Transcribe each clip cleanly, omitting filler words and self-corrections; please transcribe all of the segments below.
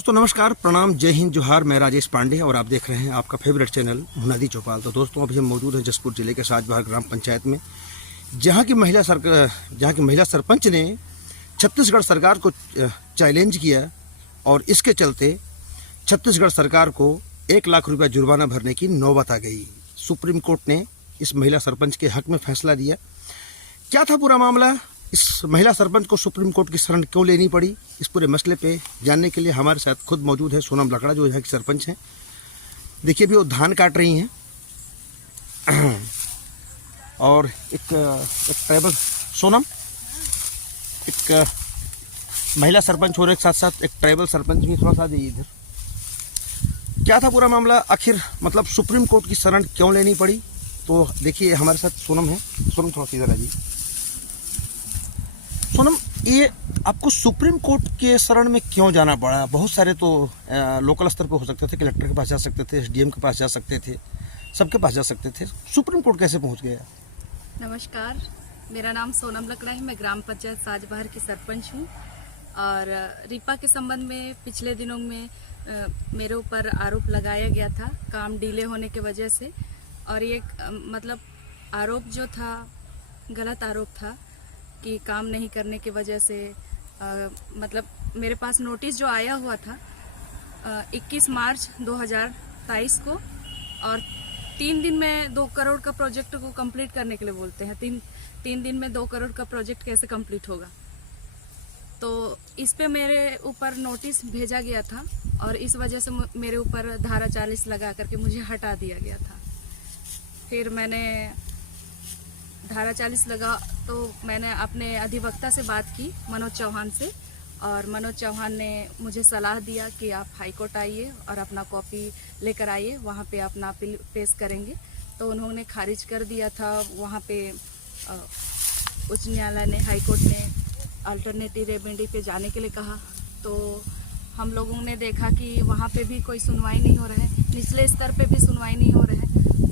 दोस्तों नमस्कार, प्रणाम, जय हिंद, जोहार। मैं राजेश पांडे और आप देख रहे हैं आपका फेवरेट चैनल मुनादी चौपाल। तो दोस्तों अभी हम मौजूद हैं जसपुर जिले के साजबहार ग्राम पंचायत में, जहां की महिला सरपंच ने छत्तीसगढ़ सरकार को चैलेंज किया और इसके चलते छत्तीसगढ़ सरकार को 1 लाख रुपया जुर्माना भरने की नौबत आ गई। सुप्रीम कोर्ट ने इस महिला सरपंच के हक में फैसला दिया। क्या था पूरा मामला, इस महिला सरपंच को सुप्रीम कोर्ट की शरण क्यों लेनी पड़ी, इस पूरे मसले पे जानने के लिए हमारे साथ खुद मौजूद है सोनम लकड़ा, जो यहाँ की सरपंच हैं। देखिए भी वो धान काट रही हैं और एक ट्राइबल सोनम, एक महिला सरपंच और एक साथ साथ एक ट्राइबल सरपंच भी। थोड़ा सा दीजिए इधर। क्या था पूरा मामला, आखिर मतलब सुप्रीम कोर्ट की शरण क्यों लेनी पड़ी? तो देखिए हमारे साथ सोनम है। सोनम थोड़ा सा इधर आ जाइए। सोनम, ये आपको सुप्रीम कोर्ट के शरण में क्यों जाना पड़ा? बहुत सारे तो लोकल स्तर पे हो सकते थे, कलेक्टर के पास जा सकते थे, एसडीएम के पास जा सकते थे, सबके पास जा सकते थे। सुप्रीम कोर्ट कैसे पहुंच गया? नमस्कार, मेरा नाम सोनम लकड़ा है। मैं ग्राम पंचायत साजबहार की सरपंच हूँ और रिपा के संबंध में पिछले दिनों में मेरे ऊपर आरोप लगाया गया था काम डिले होने की वजह से। और ये मतलब आरोप जो था गलत आरोप था कि काम नहीं करने की वजह से मतलब मेरे पास नोटिस जो आया हुआ था 21 मार्च 2023 को, और 3 दिन में 2 करोड़ का प्रोजेक्ट को कंप्लीट करने के लिए बोलते हैं। तीन दिन में 2 करोड़ का प्रोजेक्ट कैसे कंप्लीट होगा? तो इस पे मेरे ऊपर नोटिस भेजा गया था और इस वजह से मेरे ऊपर धारा 40 लगा करके मुझे हटा दिया गया था। फिर मैंने धारा 40 लगा तो मैंने अपने अधिवक्ता से बात की, मनोज चौहान से, और मनोज चौहान ने मुझे सलाह दिया कि आप हाई कोर्ट आइए और अपना कॉपी लेकर आइए, वहाँ पे अपना अपील पेश करेंगे। तो उन्होंने खारिज कर दिया था। वहाँ पे उच्च न्यायालय ने, हाई कोर्ट ने अल्टरनेटिव रेमेडी पे जाने के लिए कहा। तो हम लोगों ने देखा कि वहाँ पे भी कोई सुनवाई नहीं हो रहा है, निचले स्तर पे भी सुनवाई नहीं हो रहा है।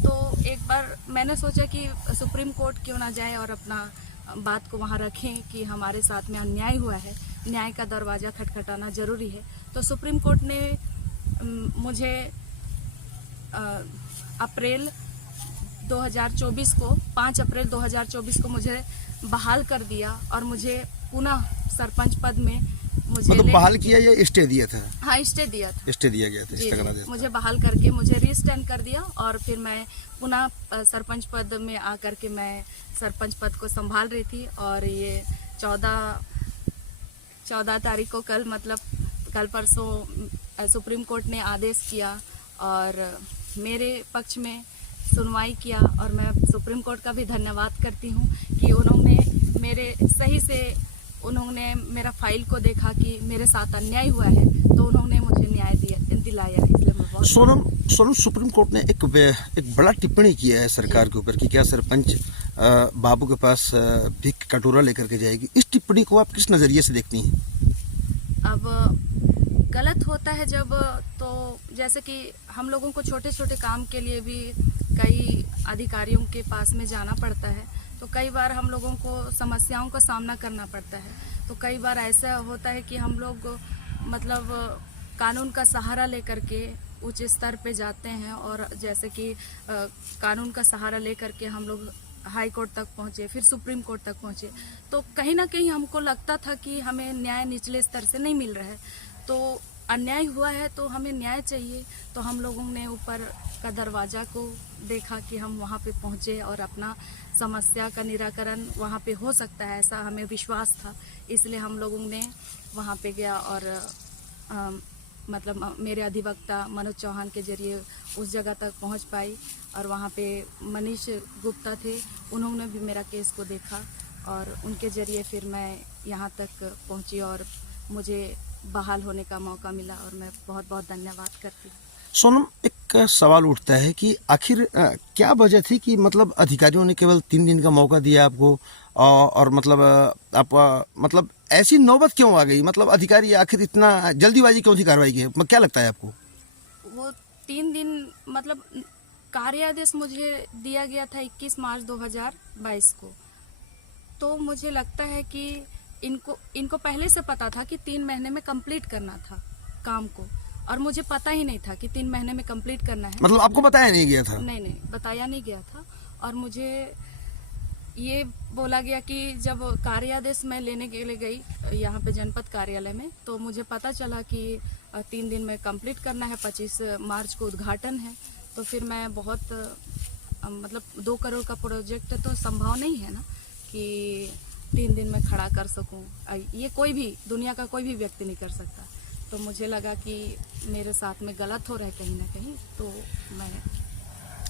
तो एक बार मैंने सोचा कि सुप्रीम कोर्ट क्यों ना जाए और अपना बात को वहाँ रखें कि हमारे साथ में अन्याय हुआ है, न्याय का दरवाज़ा खटखटाना ज़रूरी है। तो सुप्रीम कोर्ट ने मुझे अप्रैल 2024 को 5 अप्रैल 2024 को मुझे बहाल कर दिया और मुझे पुनः सरपंच पद में मुझे मतलब बहाल किया या स्टे दिया था? हाँ, स्टे दिया था। स्टे दिया गया था, जी, मुझे बहाल करके मुझे रीस्टैंड कर दिया और फिर मैं पुनः सरपंच पद में आकर के मैं सरपंच पद को संभाल रही थी। और ये 14 तारीख को कल परसों सुप्रीम कोर्ट ने आदेश किया और मेरे पक्ष में सुनवाई किया। और मैं सुप्रीम कोर्ट का भी धन्यवाद करती हूँ कि उन्होंने मेरा फाइल को देखा कि मेरे साथ अन्याय हुआ है, तो उन्होंने मुझे न्याय दिलाया। इसलिए मैं बहुत सोनम, सुप्रीम कोर्ट ने एक बड़ा टिप्पणी किया है सरकार के ऊपर कि क्या सरपंच बाबू के पास भीख कटोरा लेकर के जाएगी। इस टिप्पणी को आप किस नज़रिए से देखती हैं? अब गलत होता है जब, तो जैसे कि हम लोगों को छोटे छोटे काम के लिए भी कई अधिकारियों के पास में जाना पड़ता है, तो कई बार हम लोगों को समस्याओं का सामना करना पड़ता है। तो कई बार ऐसा होता है कि हम लोग मतलब कानून का सहारा लेकर के उच्च स्तर पे जाते हैं, और जैसे कि कानून का सहारा लेकर के हम लोग हाई कोर्ट तक पहुँचे, फिर सुप्रीम कोर्ट तक पहुँचे। तो कहीं ना कहीं हमको लगता था कि हमें न्याय निचले स्तर से नहीं मिल रहा है, तो अन्याय हुआ है तो हमें न्याय चाहिए। तो हम लोगों ने ऊपर का दरवाज़ा को देखा कि हम वहाँ पे पहुँचे और अपना समस्या का निराकरण वहाँ पे हो सकता है, ऐसा हमें विश्वास था। इसलिए हम लोगों ने वहाँ पे गया और मतलब मेरे अधिवक्ता मनोज चौहान के जरिए उस जगह तक पहुँच पाई। और वहाँ पे मनीष गुप्ता थे, उन्होंने भी मेरा केस को देखा और उनके जरिए फिर मैं यहाँ तक पहुँची और मुझे बहाल होने का मौका मिला, और मैं बहुत बहुत धन्यवाद करती हूँ। सोनम, एक सवाल उठता है कि आखिर क्या वजह थी कि मतलब अधिकारियों ने केवल 3 दिन का मौका दिया आपको, और मतलब आप मतलब ऐसी नौबत क्यों आ गई? मतलब अधिकारी आखिर इतना जल्दीबाजी क्यों थी कार्रवाई की? क्या लगता है आपको? वो 3 दिन मतलब कार्यादेश मुझे दिया गया था 21 मार्च 2022 को। तो मुझे लगता है कि इनको पहले से पता था कि 3 महीने में कंप्लीट करना था काम को, और मुझे पता ही नहीं था कि 3 महीने में कंप्लीट करना है। मतलब आपको बताया नहीं गया था? नहीं, बताया नहीं गया था। और मुझे ये बोला गया कि जब कार्यादेश मैं लेने के लिए गई यहाँ पे जनपद कार्यालय में, तो मुझे पता चला कि 3 दिन में कंप्लीट करना है, 25 मार्च को उद्घाटन है। तो फिर मैं बहुत मतलब 2 करोड़ का प्रोजेक्ट तो संभव नहीं है ना कि 3 दिन में खड़ा कर सकूं। ये कोई भी दुनिया का कोई भी व्यक्ति नहीं कर सकता। तो मुझे लगा कि मेरे साथ में गलत हो रहा है कहीं ना कहीं, तो मैं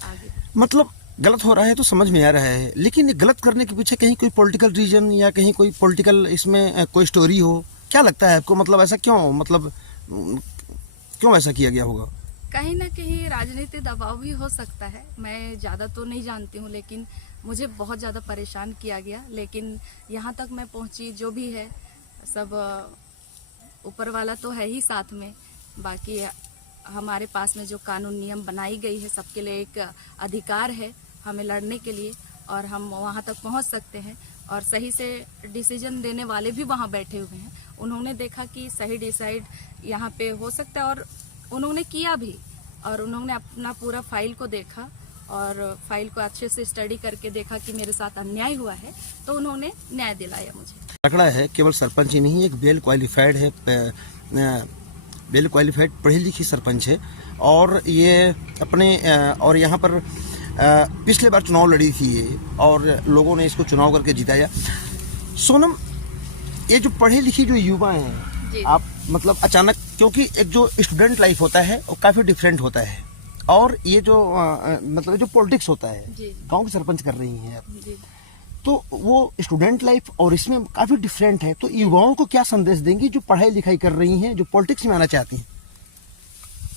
आगे। मतलब गलत हो रहा है तो समझ में आ रहा है, लेकिन गलत करने के पीछे कहीं कोई पॉलिटिकल रीजन या कहीं कोई पॉलिटिकल इसमें कोई स्टोरी हो, क्या लगता है आपको? मतलब ऐसा क्यों, मतलब क्यों ऐसा किया गया होगा? कहीं ना कहीं राजनीतिक दबाव भी हो सकता है। मैं ज़्यादा तो नहीं जानती हूँ, लेकिन मुझे बहुत ज़्यादा परेशान किया गया। लेकिन यहाँ तक मैं पहुँची, जो भी है सब ऊपर वाला तो है ही साथ में। बाकी हमारे पास में जो कानून नियम बनाई गई है, सबके लिए एक अधिकार है हमें लड़ने के लिए, और हम वहाँ तक पहुँच सकते हैं। और सही से डिसीजन देने वाले भी वहाँ बैठे हुए हैं। उन्होंने देखा कि सही डिसाइड यहाँ पे हो सकता है, और उन्होंने किया भी। और उन्होंने अपना पूरा फाइल को देखा, और फाइल को अच्छे से स्टडी करके देखा कि मेरे साथ अन्याय हुआ है, तो उन्होंने न्याय दिलाया मुझे। लकड़ा है केवल सरपंच ही नहीं, एक वेल क्वालिफाइड है, वेल क्वालिफाइड पढ़ी लिखी सरपंच है। और ये अपने और यहाँ पर पिछले बार चुनाव लड़ी थी ये, और लोगों ने इसको चुनाव करके जिताया। सोनम, ये जो पढ़े लिखे जो युवा हैं, आप मतलब अचानक, क्योंकि एक जो स्टूडेंट लाइफ होता है वो काफ़ी डिफरेंट होता है, और ये जो मतलब जो पॉलिटिक्स होता है, गांव के सरपंच कर रही हैं आप, तो वो स्टूडेंट लाइफ और इसमें काफ़ी डिफरेंट है। तो युवाओं को क्या संदेश देंगी जो पढ़ाई लिखाई कर रही हैं, जो पॉलिटिक्स में आना चाहती हैं?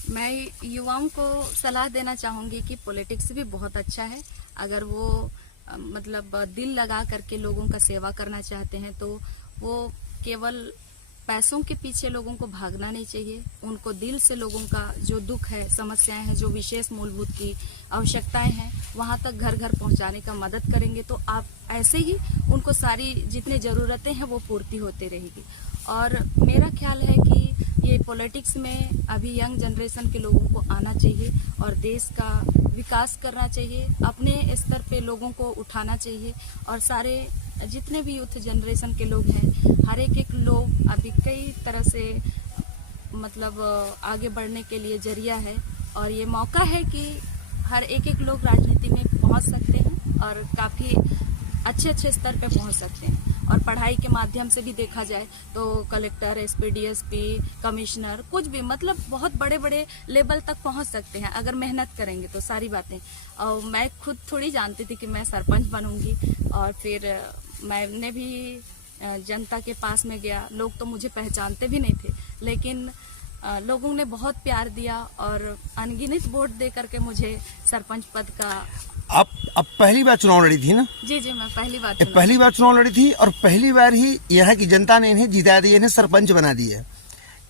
मैं युवाओं को सलाह देना चाहूँगी कि पॉलिटिक्स भी बहुत अच्छा है। अगर वो मतलब दिल लगा करके लोगों का सेवा करना चाहते हैं, तो वो केवल पैसों के पीछे लोगों को भागना नहीं चाहिए। उनको दिल से लोगों का जो दुख है, समस्याएं हैं, जो विशेष मूलभूत की आवश्यकताएं हैं, वहां तक घर घर पहुंचाने का मदद करेंगे, तो आप ऐसे ही उनको सारी जितनी ज़रूरतें हैं वो पूर्ति होती रहेगी। और मेरा ख्याल है कि ये पॉलिटिक्स में अभी यंग जनरेशन के लोगों को आना चाहिए और देश का विकास करना चाहिए, अपने स्तर पे लोगों को उठाना चाहिए। और सारे जितने भी यूथ जनरेशन के लोग हैं, हर एक लोग अभी कई तरह से मतलब आगे बढ़ने के लिए जरिया है, और ये मौका है कि हर एक लोग राजनीति में पहुंच सकते हैं और काफ़ी अच्छे स्तर पे पहुंच सकते हैं। और पढ़ाई के माध्यम से भी देखा जाए तो कलेक्टर, एसपी, डीएसपी, कमिश्नर, कुछ भी मतलब बहुत बड़े बड़े लेवल तक पहुंच सकते हैं अगर मेहनत करेंगे तो सारी बातें। और मैं खुद थोड़ी जानती थी कि मैं सरपंच बनूंगी, और फिर मैंने भी जनता के पास में गया। लोग तो मुझे पहचानते भी नहीं थे, लेकिन लोगों ने बहुत प्यार दिया और अनगिनत वोट दे करके मुझे सरपंच पद का। आप अब पहली बार चुनाव लड़ी थी ना? जी, मैं पहली बार चुनाव लड़ी थी, और पहली बार ही यहाँ की जनता ने इन्हें जिता दिया, इन्हें सरपंच बना दिया।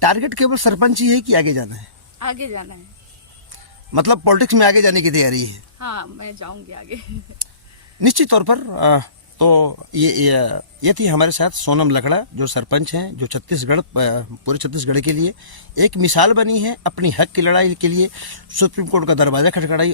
टारगेट केवल सरपंच ही है कि आगे जाना है? आगे जाना है, मतलब पॉलिटिक्स में आगे जाने की तैयारी है? हाँ, मैं जाऊंगी आगे। निश्चित तौर पर। तो ये थी हमारे साथ सोनम लकड़ा, जो सरपंच हैं, जो छत्तीसगढ़, पूरे छत्तीसगढ़ के लिए एक मिसाल बनी है, अपनी हक की लड़ाई के लिए सुप्रीम कोर्ट का दरवाजा खटखड़ाई।